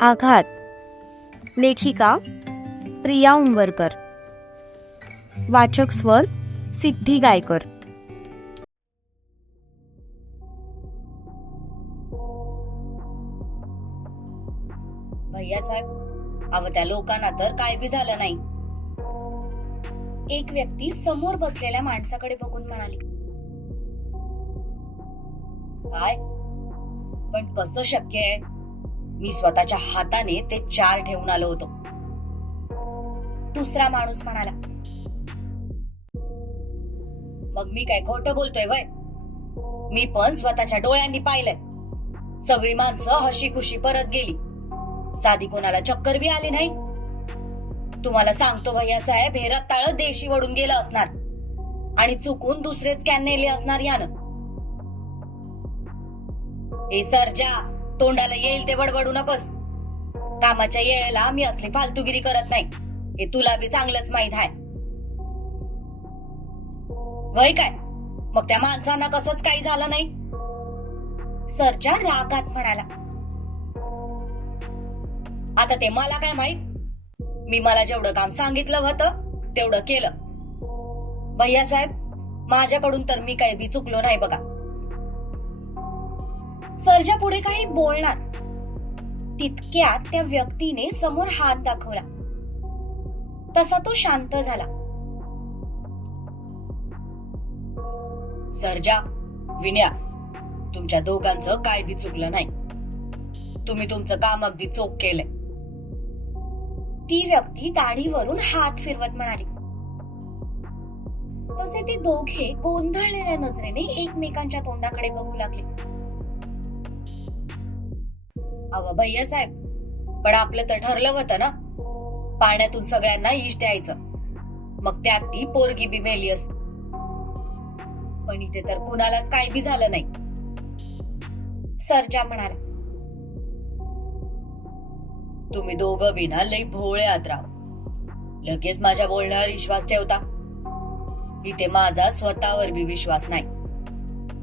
आघात. लेखिका प्रिया उंबरकर. वाचक स्वर सिद्धी गायकर. भैयासाहेब, अव त्या लोकांना तर काय बी झालं नाही. एक व्यक्ती समोर बसलेल्या माणसाकडे बघून म्हणाली, काय पण कसं शक्य आहे? मी स्वतःच्या हाताने ते 4 ठेवून आलो होतो. दुसरा माणूस म्हणाला, मग मी काय खोटं बोलतोय वय? मी पण स्वतःच्या डोळ्यांनी पाहिलंय. सगळी माणसं हशी खुशी परत गेली. साधी कोणाला चक्कर बी आली नाही. तुम्हाला सांगतो भैयासाहेब, हे रताळ देशी वडून गेलं असणार आणि चुकून दुसरेच कॅन नेले असणार यानं. हे सरजा, तोंडाला येईल ते बडबडू नकोस. कामाच्या येळेला मी असली फालतूगिरी करत नाही, हे तुला बी चांगलंच माहित आहे. वय काय, मग त्या माणसांना कसंच काही झालं नाही? सरजा रागात म्हणाला, आता ते मला काय माहित? मला जेवढं काम सांगितलं होतं तेवढं केलं. भैयासाहेब, माझ्याकडून तर मी काही बी चुकलो नाही बघा. सरजा पुढे काही बोलणार तितक्यात त्या व्यक्तीने समोर हात दाखवला. तसा तो शांत झाला. सरजा, विन्या, तुमच्या दोघांचं काय बी चुकलं नाही. तुम्ही तुमचं काम अगदी चोख केलंय. ती व्यक्ती दाढीवरून हात फिरवत म्हणाली. तसे ते दोघे गोंधळलेल्या नजरेने एकमेकांच्या तोंडाकडे बघू लागले. अव भैयासाहेब, पण आपलं तर ठरलं होतं ना, पाण्यातून सगळ्यांना इश द्यायचं. मग त्यात ती पोरगी बी मेली असती. पण इथे तर कुणालाच काही बी झालं नाही. सरजा म्हणाला, तुम्ही दोघं बी ना लई भोळे आहात राव. लगेच माझ्या बोलण्यावर विश्वास ठेवता. इथे माझा स्वतःवर बी विश्वास नाही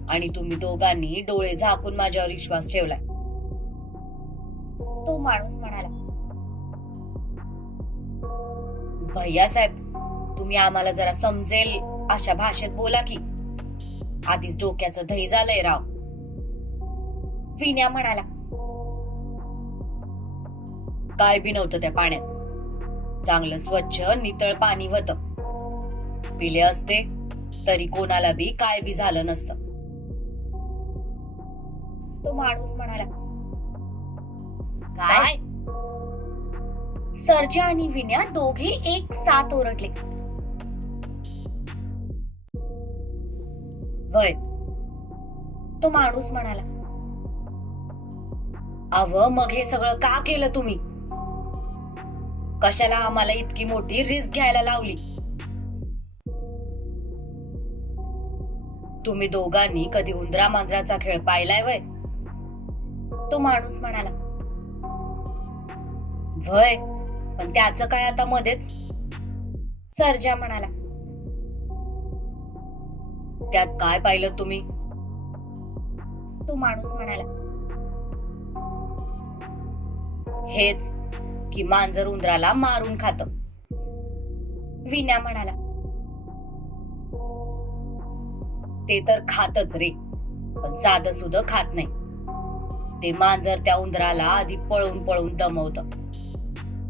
आणि तुम्ही दोघांनी डोळे झाकून माझ्यावर विश्वास ठेवलाय. तो माणूस म्हणाला, भैयासाहेब, तुम्ही आम्हाला जरा समजेल अशा भाषेत बोला की. आधीच डोक्याचं दही झालंय राव. विन्या म्हणाला, काय बी नव्हतं त्या पाण्यात. चांगलं स्वच्छ नितळ पाणी होतं. पिले असते तरी कोणाला बी काय बी झालं नसतं. तो माणूस म्हणाला, काय? सरजा आणि विन्या दोघे एक साथ ओरडले. वय, तो माणूस म्हणाला, अव मग हे सगळं का केलं तुम्ही? कशाला आम्हाला इतकी मोठी रिस्क घ्यायला लावली? तुम्ही दोघांनी कधी उंदरा मांजराचा खेळ पाहिलाय वय? तो माणूस म्हणाला, वय, पण त्याचं काय आता मध्येच? सरजा म्हणाला, त्यात काय पाहिलं तुम्ही? तो माणूस म्हणाला, हेच की मांजर उंदराला मारून खात. विन्या म्हणाला, ते तर खातच रे, पण साधं सुध खात नाही. ते मांजर त्या उंदराला आधी पळून पळून दमवतं,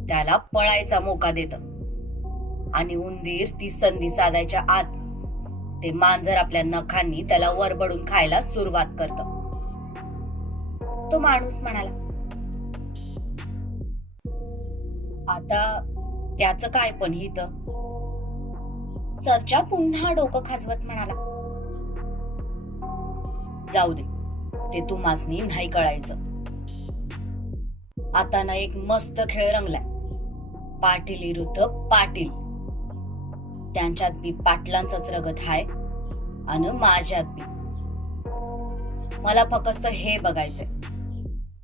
त्याला पळायचा मोका देत आणि उंदीर ती संधी साधायच्या आत ते मांजर आपल्या नखांनी त्याला वरबडून खायला सुरुवात करत. तो माणूस म्हणाला, आता त्याचं काय पण हित? सरजा पुन्हा डोकं खाजवत म्हणाला, जाऊ दे, ते तुम्हासनी नाही कळायचं. आता ना एक मस्त खेळ रंगलाय. पाटील विरुद्ध पाटील. त्यांच्यात बी पाटलांचाच रगत हाय आणि माझ्यात बी. मला फक्त हे बघायचंय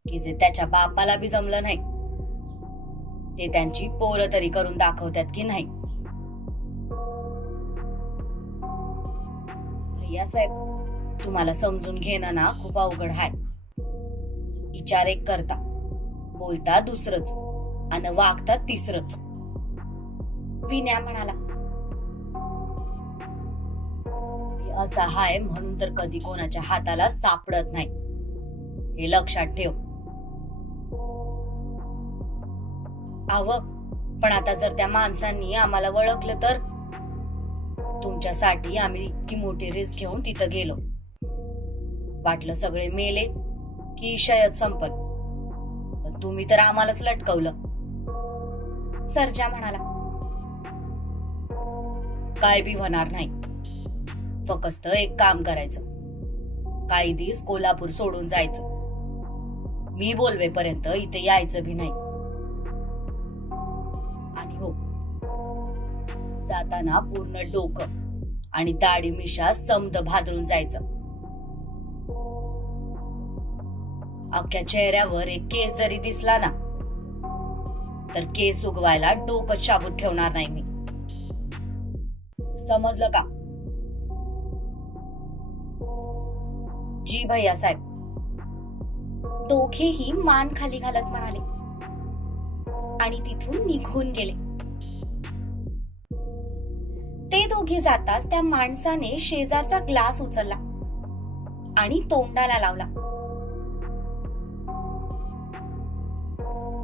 की जे त्याच्या बापाला बी जमलं नाही ते त्यांची पोरं तरी करून दाखवतात की नाही. भैयासाहेब, तुम्हाला समजून घेणं ना खूप अवघड आहे. विचार एक करता, बोलता दुसरंच आणि वागता तिसरंच. विन्या म्हणाला, मी असा हाय म्हणून तर कधी कोणाच्या हाताला सापडत नाही, हे लक्षात ठेव. आव, पण आता जर त्या माणसांनी आम्हाला ओळखलं तर? तुमच्यासाठी आम्ही इतकी मोठी रिस्क घेऊन तिथं गेलो. वाटलं सगळे मेले की इशायत संपल, पण तुम्ही तर आम्हालाच लटकवलं. सर्जा म्हणाला, काय बी होणार नाही. फक्त एक काम करायचं, काही दिवस कोल्हापूर सोडून जायचं. मी बोलवेपर्यंत इथे यायचं भी नाही. आणि हो, जाताना पूर्ण डोकं आणि दाढी मिशा समद भादरून जायचं. अख्ख्या चेहऱ्यावर एक केस जरी दिसला ना, तर केस उगवायला डोकं शाबूत ठेवणार नाही मी. समजलं का? जी भैया साहेब. दोघेही मान खाली घालत म्हणाले आणि तिथून निघून गेले. ते दोघे जाताच त्या माणसाने शेजारचा ग्लास उचलला आणि तोंडाला लावला.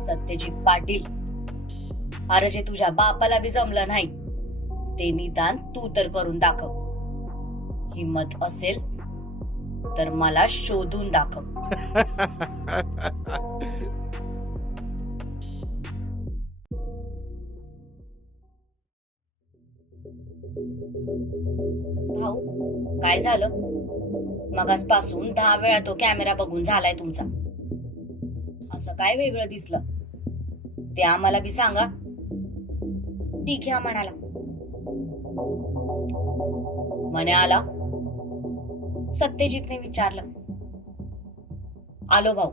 सत्यजित पाटील, अरे जे तुझ्या बापाला बी जमलं नाही ते निदान तू तर करून दाखव. हिम्मत असेल तर मला शोधून दाखव. भाऊ, काय झालं? मगासपासून 10 वेळा तो कॅमेरा बघून झालाय तुमचा. असं काय वेगळं दिसलं ते आम्हाला बी सांगा. दिघ्या म्हणाला. म्हणे आला? सत्यजितने विचारलं. आलो भाऊ.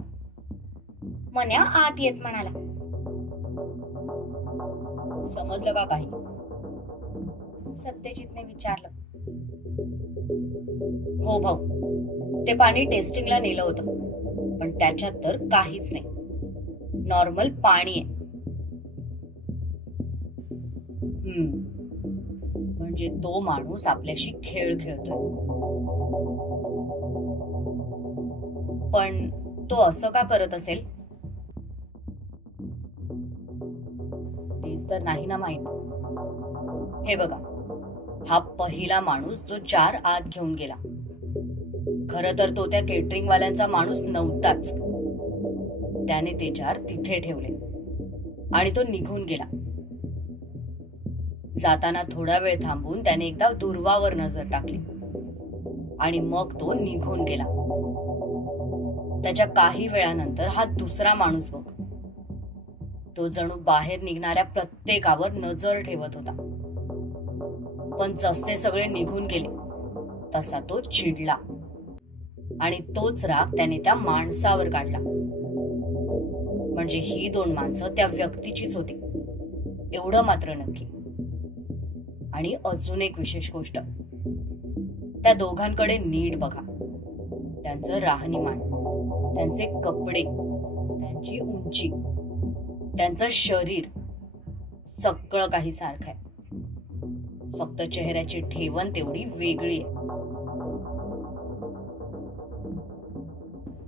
मन्या आत येत म्हणाला. समजलं का काही? सत्यजितने विचारलं. हो भाऊ, ते पाणी टेस्टिंगला नेलं होतं, पण त्याच्यात तर काहीच नाही. नॉर्मल पाणी आहे. म्हणजे तो माणूस आपल्याशी खेळ खेळतोय. पण तो असं का करत असेल? तेच तर नाही ना माहित. हे बघा, हा पहिला माणूस जो 4 आत घेऊन गेला. खरं तर तो त्या केटरिंग वाल्यांचा माणूस नव्हताच. त्याने ते 4 तिथे ठेवले आणि तो निघून गेला. जाताना थोडा वेळ थांबून त्याने एकदा दुर्वावर नजर टाकली आणि मग तो निघून गेला. त्याच्या काही वेळानंतर हा दुसरा माणूस बघ. तो जणू बाहेर निघणाऱ्या प्रत्येकावर नजर ठेवत होता. पण जसे सगळे निघून गेले तसा तो चिडला आणि तोच राग त्याने त्या माणसावर काढला. म्हणजे ही 2 माणसं त्या व्यक्तीचीच होती, एवढं मात्र नक्की. आणि अजून एक विशेष गोष्ट, त्या दोघांकडे नीट बघा. त्यांचं राहणीमान, त्यांचे कपडे, त्यांची उंची, त्यांचं शरीर, सगळं काही सारखं आहे. फक्त चेहऱ्याची ठेवण तेवढी वेगळी आहे.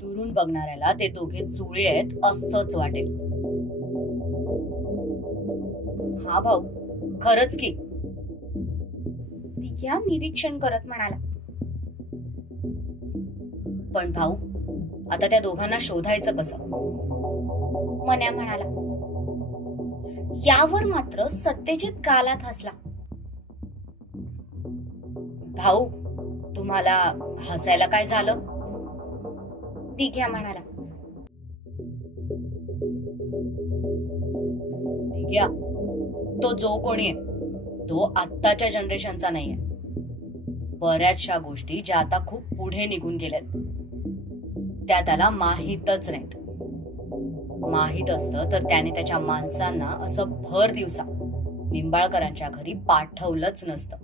दुरून बघणाऱ्याला ते दोघे जुळे आहेत असंच वाटेल. हा भाऊ, खरंच की. दिघ्या निरीक्षण करत म्हणाला. पण भाऊ, आता त्या दोघांना शोधायचं कसं? मन्या म्हणाला. यावर मात्र सत्यजित गालात हसला. भाऊ, तुम्हाला हसायला काय झालं? दिघ्या म्हणाला. दिघ्या, तो जो कोणी आहे तो आत्ताच्या जनरेशनचा नाहीये. बऱ्याचशा गोष्टी ज्या आता खूप पुढे निघून गेल्यात त्या त्याला माहीतच नाहीत. माहीत असतं तर त्याने त्याच्या माणसांना असं भर दिवसा निंबाळकरांच्या घरी पाठवलंच नसतं.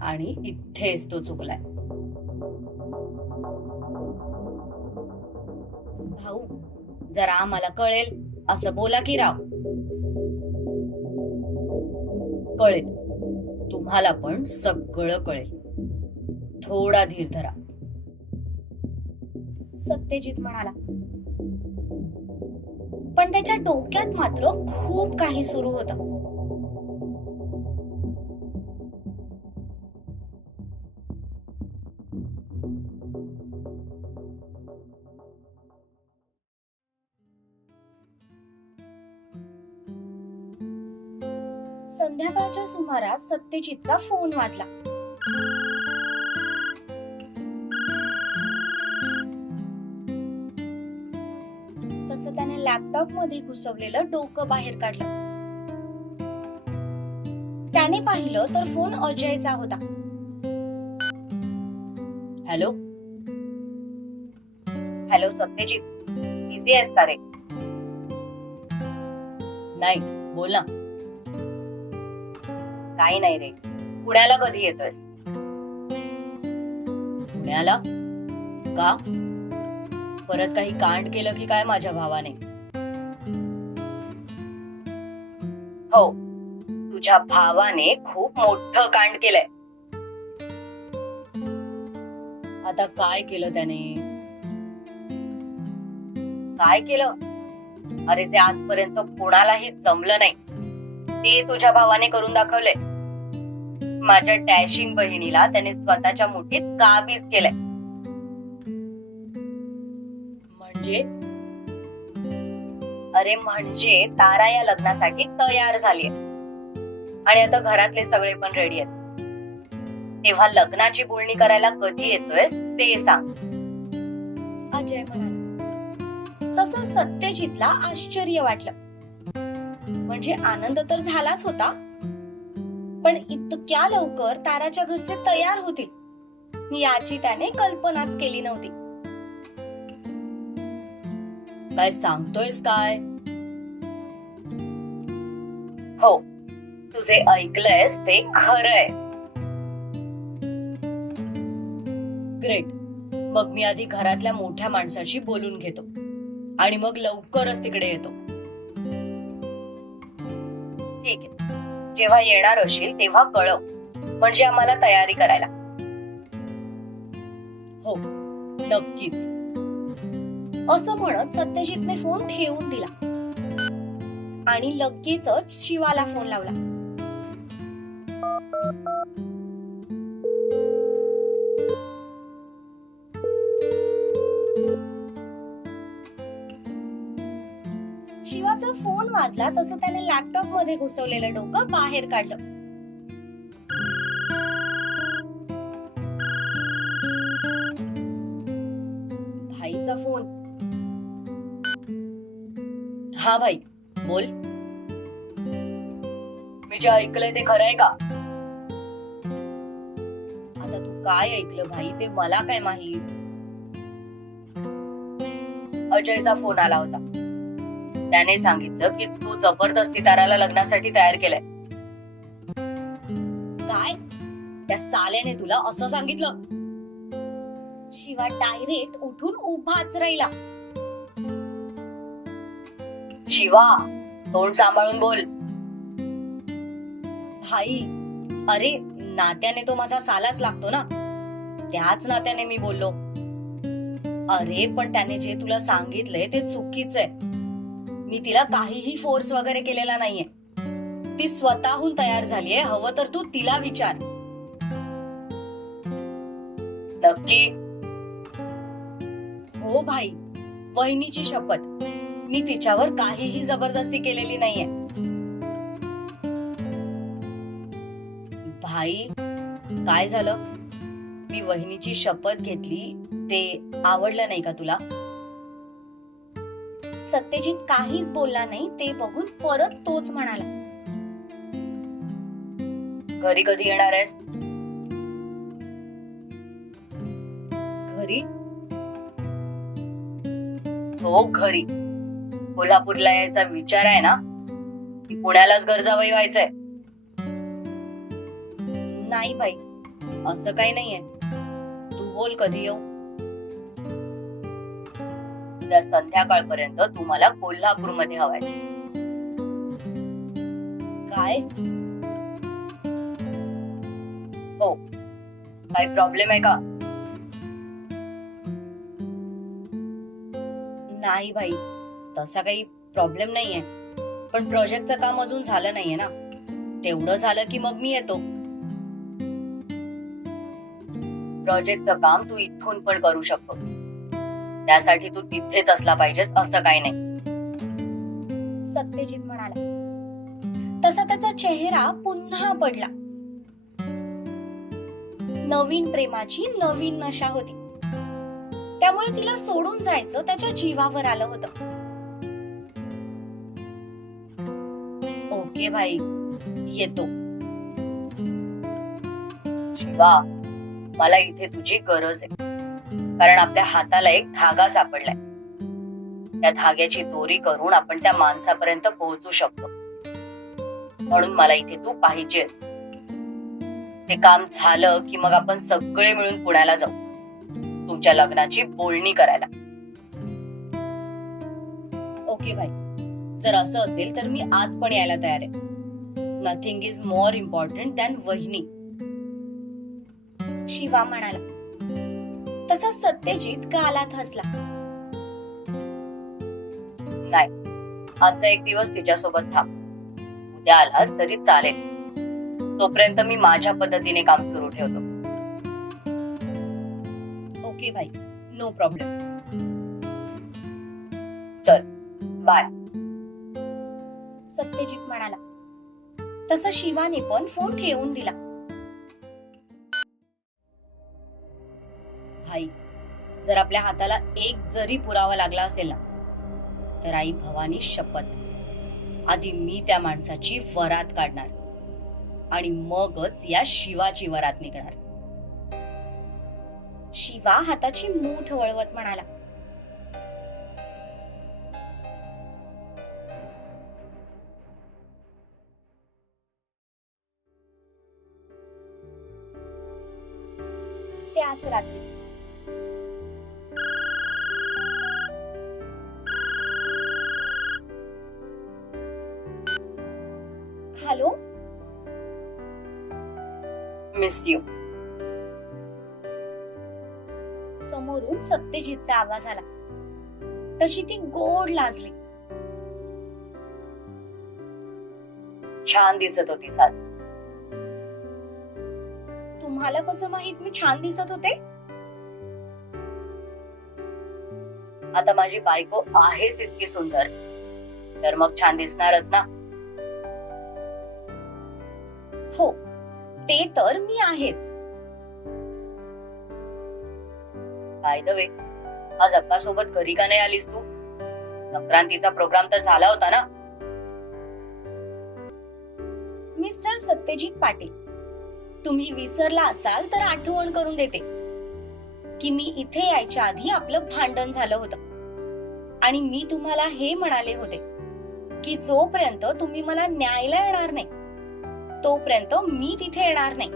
आणि इथेच तो चुकलाय. भाऊ, जरा आम्हाला कळेल असं बोला की राव. कळेल, तुम्हाला पण सगळं कळेल. थोडा धीर धरा, सत्यजित म्हणाला. पण त्याच्या डोक्यात मात्र खूप काही सुरू होतं. संध्याकाळच्या सुमारास सत्यजितचा फोन वाजला. तसं त्याने लॅपटॉप मध्ये घुसवलेलं डोकं बाहेर काढलं. त्याने पाहिलं तर फोन अजयचा होता. हॅलो हॅलो सत्यजित, बिझी आहेस का रे? नाही, बोल ना. काही नाही रे, पुण्याला कधी येतोयस? पुण्याला का? परत काही कांड केलं की काय माझ्या भावाने? हो, तुझ्या भावाने खूप मोठं कांड केलंय. आता काय केलं त्याने? काय केलं? अरे ते आजपर्यंत कोणालाही जमलं नाही, ते तुझ्या भावाने करून दाखवलंय. माझ्या डॅशिंग बहिणीला त्याने स्वतःच्या मुठीत काबीज केलंय. म्हणजे? अरे म्हणजे तारा या लग्नासाठी तयार झालीये आणि आता घरातले सगळे पण रेडी आहेत. तेव्हा लग्नाची बोलणी करायला कधी येतोयस ते सांग, अजय म्हणाला. तसं सत्यजितला आश्चर्य वाटलं. म्हणजे आनंद तर झालाच होता, पण इतक्या लवकर ताराच्या घरचे तयार होतील याची त्याने कल्पनाच केली नव्हती. काय सांगतोयस काय? हो, तुझे ऐकलंयस ते खरंय. ग्रेट. मग मी आधी घरातल्या मोठ्या माणसाशी बोलून घेतो आणि मग लवकरच तिकडे येतो. ठीक आहे, जेव्हा येणार असशील तेव्हा कळव, म्हणजे आम्हाला तयारी करायला. हो, नक्कीच. असं म्हणत सत्यजितने फोन ठेवून दिला आणि लगेचच शिवाला फोन लावला. शिवाचा फोन वाजला तसं त्याने लॅपटॉप मध्ये घुसवलेलं डोकं बाहेर काढलं. भाईचा फोन. हा भाई, बोल. मी जे ऐकलंय ते खरंय का? आता तू काय ऐकलं भाई ते मला काय माहित. अजयचा फोन आला होता. त्याने सांगितलं की तू जबरदस्ती ताराला लग्नासाठी तयार केलंय. काय? त्या साल्याने तुला असं सांगितलं? शिवा डायरेक्ट उठून उभाच राहिला. शिवा, तोंड सांभाळून बोल. भाई, अरे नात्याने तो माझा सालाच लागतो ना, त्याच नात्याने मी बोललो. अरे पण त्याने जे तुला सांगितलंय ते चुकीचं आहे. मी तिला काहीही फोर्स वगैरे केलेला नाहीये. ती स्वतःहून तयार झालीये. हवं तर तू तिला विचार. नक्की? हो भाई, वहिनीची शपथ, मी तिच्यावर काहीही जबरदस्ती केलेली नाहीये. भाई, काय झालं? मी वहिनीची शपथ घेतली ते आवडलं नाही का तुला? सत्यजित काहीच बोलला नाही ते बघून परत तोच म्हणाला. घरी कधी येणार आहेस? घरी? हो, घरी. कोल्हापूरला यायचा विचार आहे ना? की पुण्यालाच घर जावई व्हायचंय? नाही बाई, असं काही नाहीये. तू बोल कधी येऊ? उद्या संध्याकाळपर्यंत तुम्हाला कोल्हापूरमध्ये हवाय. काय? हो, काही प्रॉब्लेम आहे का? नाही भाई, तसा काही प्रॉब्लेम नाहीये, पण प्रोजेक्टचं काम अजून झालं नाहीये ना. तेवढं झालं की मग मी येतो. प्रोजेक्टचं काम तू इथून पण करू शकतो. त्यासाठी तू तिथेच असला पाहिजेस असं काही नाही. सत्यजित म्हणाला. तसा त्याचा चेहरा पुन्हा पडला. नवीन प्रेमाची नवीन नशा होती, त्यामुळे तिला सोडून जायचं त्याच्या जीवावर आलं होतं. ओके भाई, येतो. शिवा, मला इथे तुझी गरज आहे, कारण आपल्या हाताला एक धागा सापडलाय. त्या धाग्याची दोरी करून आपण त्या माणसापर्यंत पोहोचू शकतो. म्हणून मला इथे तू पाहिजे. ते काम झालं की मग आपण सगळे मिळून पुण्याला जाऊ, तुमच्या लग्नाची बोलणी करायला. ओके भाई, जर असं असेल तर मी आज पण यायला तयार आहे. Nothing is more important than वहिनी, शिवा म्हणाला. तसा सत्यजित गालात हसला. नाही, आजचा एक दिवस तिच्यासोबत थांब. उद्या आलास तरी चालेल. तोपर्यंत मी माझ्या पद्धतीने काम सुरू ठेवतो. ओके भाई, नो प्रॉब्लेम. चल, बाय. सत्यजित म्हणाला. तसं शिवाने पण फोन ठेवून दिला. भाई, जर आपल्या हाताला एक जरी पुरावा लागला असेल ना, तर आई भवानी शपथ, आधी मी त्या माणसाची वरात काढणार आणि मगच या शिवाची वरात निघणार. शिवा हाताची मूठ वळवत म्हणाला. त्याच रात्री हॅलो, मिस यू. समोरून सत्यजितचा आवाज आला. तशी ती गोड लाजली. छान दिसत होती साध. तुम्हाला कसं माहित मी छान दिसत होते? आता माझी बायको आहेच इतकी सुंदर, तर मग छान दिसणारच ना. हो, ते तर मी आहेच. बाय द वे, आज अक्का सोबत घरी का नाही आलीस तू? संक्रांतीचा प्रोग्राम तर झाला होता ना. मिस्टर सत्यजित पाटील, तुम्ही विसरला असाल तर आठवण करून देते की मी इथे यायच्या आधी आपलं भांडण झालं होतं आणि मी तुम्हाला हे म्हणाले होते की जोपर्यंत तुम्ही मला न्यायला येणार नाही तोपर्यंत मी तिथे येणार नाही.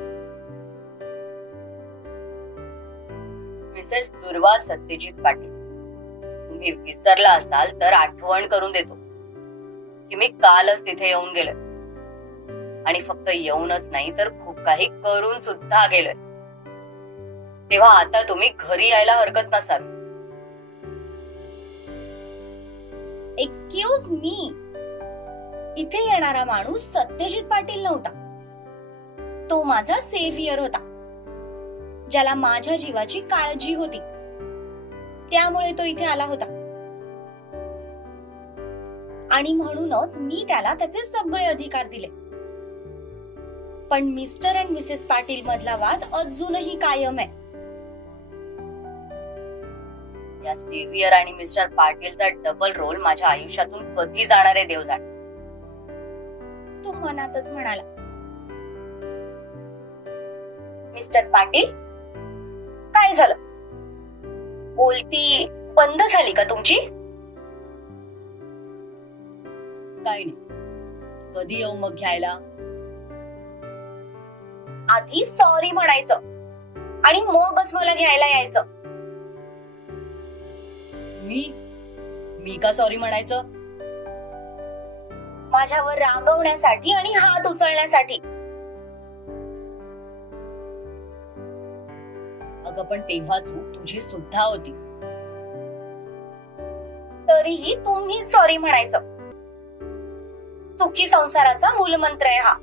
मिसेस दुर्वा सत्यजित पाटील, तुम्ही विसरला असाल तर आठवण करून देतो की मी कालच तिथे येऊन गेलोय आणि फक्त येऊनच नाही तर खूप काही करून सुद्धा गेलोय. तेव्हा आता तुम्ही घरी यायला हरकत नसावी. एक्सक्यूज मी, इथे येणारा माणूस सत्यजित पाटील नव्हता. तो माझा सेव्हियर होता, ज्याला माझ्या जीवाची काळजी होती. त्यामुळे तो इथे आला होता आणि म्हणूनच मी त्याला त्याचे सगळे अधिकार दिले. पण मिस्टर अँड मिसेस पाटील मधला वाद अजूनही कायम आहे. या सेव्हियर आणि मिस्टर पाटीलचा डबल रोल माझ्या आयुष्यातून कधी जाणार आहे देव जाणे. तो मनातच म्हणाला. मिस्टर पाटील, काय झालं? बोलती बंद झाली का तुमची? काय नाही, कधी येऊ मग घ्यायला? आधी सॉरी म्हणायचं आणि मगच मला घ्यायला यायचं. मी का सॉरी म्हणायचं? माझ्यावर रागवण्यासाठी आणि हात उचलण्यासाठी. अगं पण तेव्हा चूक तुझी सुद्धा होती. तरीही तुम्हीच सॉरी म्हणायचं. सुखी संसाराचा मूलमंत्र आहे हा.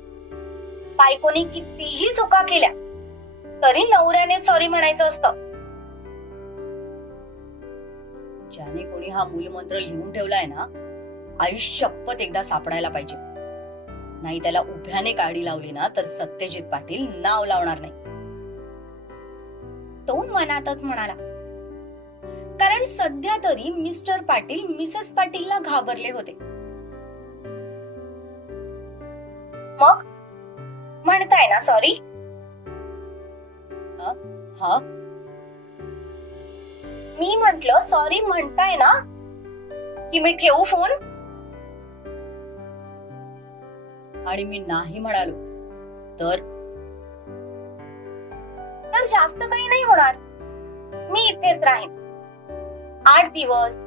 बायकोनी कितीही चुका केल्या तरी नवऱ्याने सॉरी म्हणायचं असतं. ज्याने कोणी हा मूलमंत्र लिहून ठेवलाय ना, आयुष्यपत एकदा सापडायला पाहिजे. नाही त्याला उभ्याने काडी लावली ना तर सत्यजित पाटील नाव लावणार नाही. तो मनातच म्हणाला, कारण सध्या तरी मिस्टर पाटील मिसेस पाटीलला घाबरले होते. मग म्हणताय ना सॉरी? हा, मी म्हंटल सॉरी म्हणताय ना? की मी ठेवू फोन? आणि मी नाही म्हणालो तर जास्त काही नाही होणार. मी इथेच राहीन. 8 दिवस,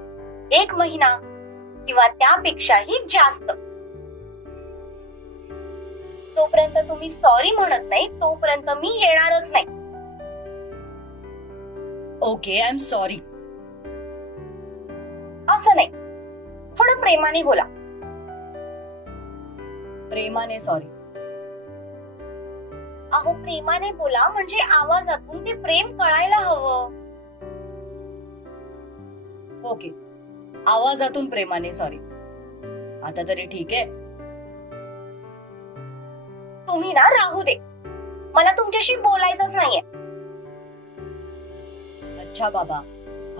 1 महिना किंवा त्यापेक्षाही जास्त. जोपर्यंत तुम्ही सॉरी म्हणत नाही तोपर्यंत मी येणारच नाही. Okay, I am sorry. असं नाही, थोडं प्रेमाने बोला. प्रेमाने सॉरी. अहो प्रेमाने बोला म्हणजे आवाजातून ते प्रेम कळायला हवं. ओके, आवाजातून प्रेमाने सॉरी. आता तरी ठीक आहे. तुम्ही ना राहू दे, मला तुमच्याशी बोलायचंच नाहीये. अच्छा बाबा,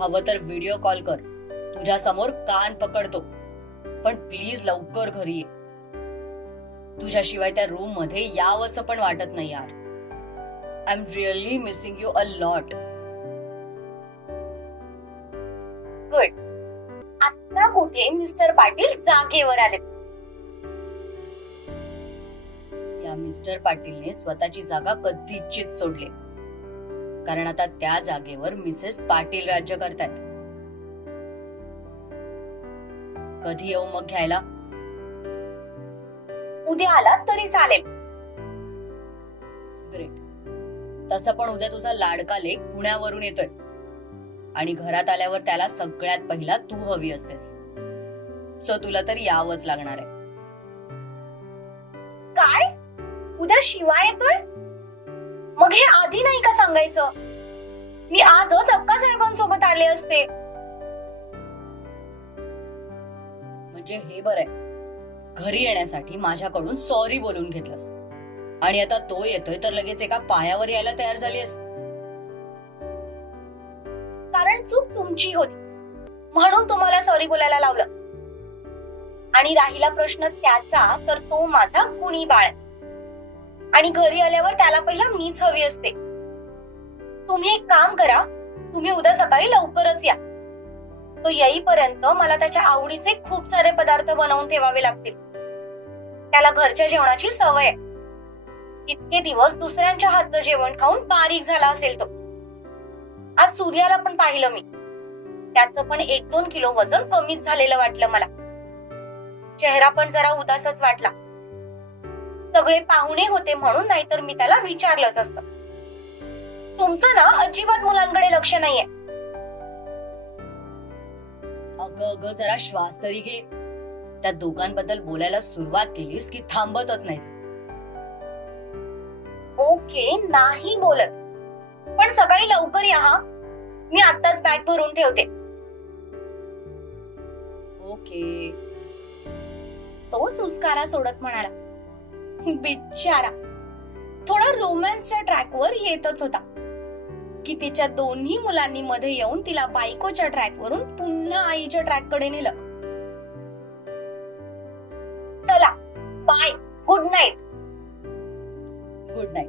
हवं तर व्हिडिओ कॉल कर, तुझ्या समोर कान पकडतो, पण प्लीज लवकर घरी ये. तुझ्याशिवाय त्या रूम मध्ये यावंसं पण वाटत नाही यार. I am really missing you a lot. Good. आता कुठे मिस्टर पाटील जागेवर आले? या मिस्टर पाटीलने स्वतःची जागा कधीच सोडली, कारण आता त्या जागेवर मिसेस पाटील राज्य करतायत. कधी येऊ मग घ्यायला? उद्या आलात तरी चालेल. ग्रेट. तसं पण उद्या तुझा लाडका लेक पुण्यावरून येतोय आणि घरात आल्यावर त्याला सगळ्यात पहिला तू हवी असतेस. सो तुला तर यावंच लागणार आहे. काय? उद्या शिवाय येतोय? मग हे आधी नाही का सांगायचं? मी आजच अक्का साहेबांसोबत आले असते. म्हणजे हे बरं आहे, घरी येण्यासाठी माझ्याकडून सॉरी बोलून घेतलंस आणि आता तो येतोय तर लगेच एका पायावर यायला तयार झालीस. कारण चूक तुमची होती म्हणून तुम्हाला सॉरी बोलायला लावलं. आणि राहिला प्रश्न त्याचा, तर तो माझा गुणी बाळ आणि घरी आल्यावर त्याला पहिला मीच हवी असते. तुम्ही एक काम करा, तुम्ही उद्या सकाळी लवकरच या. तो येईपर्यंत मला त्याच्या आवडीचे खूप सारे पदार्थ बनवून ठेवावे लागतील. त्याला घरच्या जेवणाची सवय आहे. इतके दिवस दुसऱ्यांच्या हातचं जेवण खाऊन बारीक झाला असेल तो. आज सूर्याला पण पाहिलं मी, त्याचं पण 1-2 किलो वजन कमीच झालेलं वाटलं मला. चेहरा पण जरा उदासच वाटला. सगळे पाहुणे होते म्हणून, नाहीतर मी त्याला विचारलंच असतं. तुमचं ना अजिबात मुलांकडे लक्ष नाहीये. अगं जरा श्वास तरी घे. त्या दोघांबद्दल बोलायला सुरुवात केलीस की थांबतच नाहीस. ओके, नाही बोलत, पण सकाळी लवकर या हा. मी आत्ताच बॅग भरून ठेवते. ओके. तो सुस्कारा सोडत म्हणाला. बिचारा थोडा रोमॅन्सच्या ट्रॅकवर येतच होता की तिच्या दोन्ही मुलांनी मध्ये येऊन तिला बायकोच्या ट्रॅकवरून पुन्हा आईच्या ट्रॅककडे नेलं. चला bye, good night. Good night.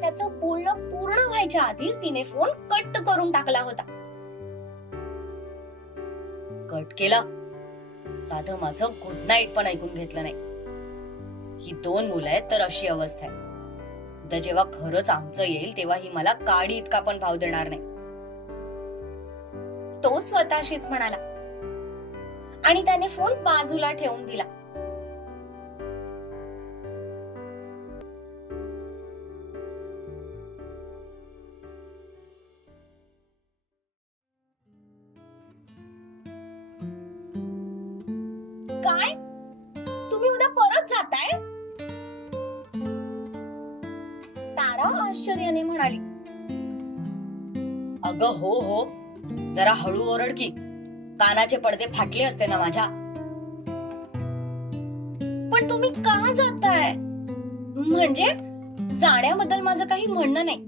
त्याचं बोलणं पूर्ण व्हायच्या आधीच तिने फोन कट करून टाकला होता. कट केला, साधं माझं गुड नाईट पण ऐकून घेतलं नाही. ही 2 मुलं आहेत तर अशी अवस्था आहे. उद्या जेव्हा खरंच आमचं येईल तेव्हा ही मला काडी इतका पण भाव देणार नाही. तो स्वतःशीच म्हणाला आणि त्याने फोन बाजूला ठेवून दिला. काय? तुम्ही उद्या परत जाताय? तारा आश्चर्याने म्हणाली. अगं हो, जरा हळू ओरड की, कानाचे पडदे फाटले असते ना माझ्या. पण तुम्ही का जाताय? म्हणजे जाण्याबद्दल माझं काही म्हणणं नाही,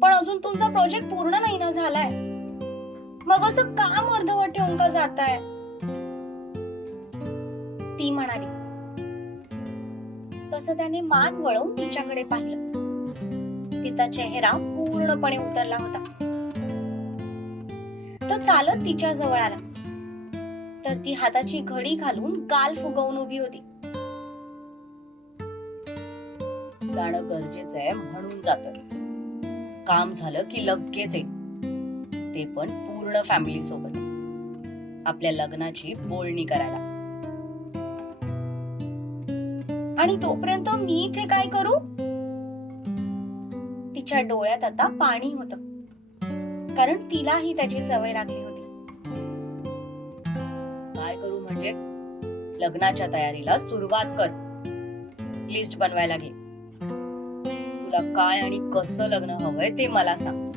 पण अजून तुमचा प्रोजेक्ट पूर्ण नाही ना झालाय. मग असं का अर्धवट ठेवून का जाताय? ती म्हणाली. तसं त्याने मान वळवून तिच्याकडे पाहिलं. तिचा चेहरा पूर्णपणे उतरला होता. तो चालत तिच्या जवळ आला तर ती हाताची घडी घालून गाल फुगवून उभी होती. जाणं गरजेचं आहे म्हणून जातोय. काम झालं की लगेच ये, ते पण पूर्ण फॅमिली सोबत, आपल्या लग्नाची बोलणी करायला. आणि तोपर्यंत मी इथे काय करू? तिच्या डोळ्यात आता पाणी होतं, कारण तिलाही त्याची सवय लागली होती. काय करू म्हणजे? लग्नाच्या तयारीला सुरुवात कर. लिस्ट बनवायला घे. तुला काय आणि कसं लग्न हवंय ते मला सांग.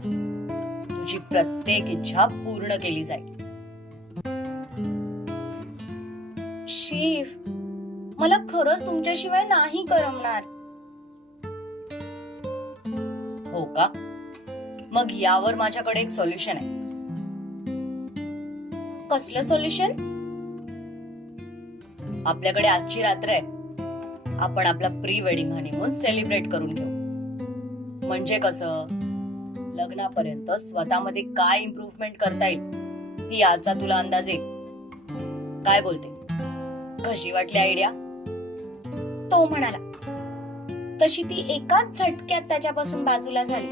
तुझी प्रत्येक इच्छा पूर्ण केली जाईल. शिव, मला खरंच तुमच्याशिवाय नाही करमणार. हो का? मग यावर माझ्याकडे एक सोल्युशन आहे. कसलं सोल्युशन? आपल्याकडे आजची रात्र आहे. आपण आपला प्री वेडिंग हनीमून सेलिब्रेट करून घेऊ. म्हणजे कसं, लग्नापर्यंत स्वतःमध्ये काय इम्प्रूव्हमेंट करता येईल ही आजचा तुला अंदाज येईल. काय बोलते? कशी वाटली आयडिया? तो म्हणाला. तशी ती एकाच झटक्यात त्याच्यापासून बाजूला झाली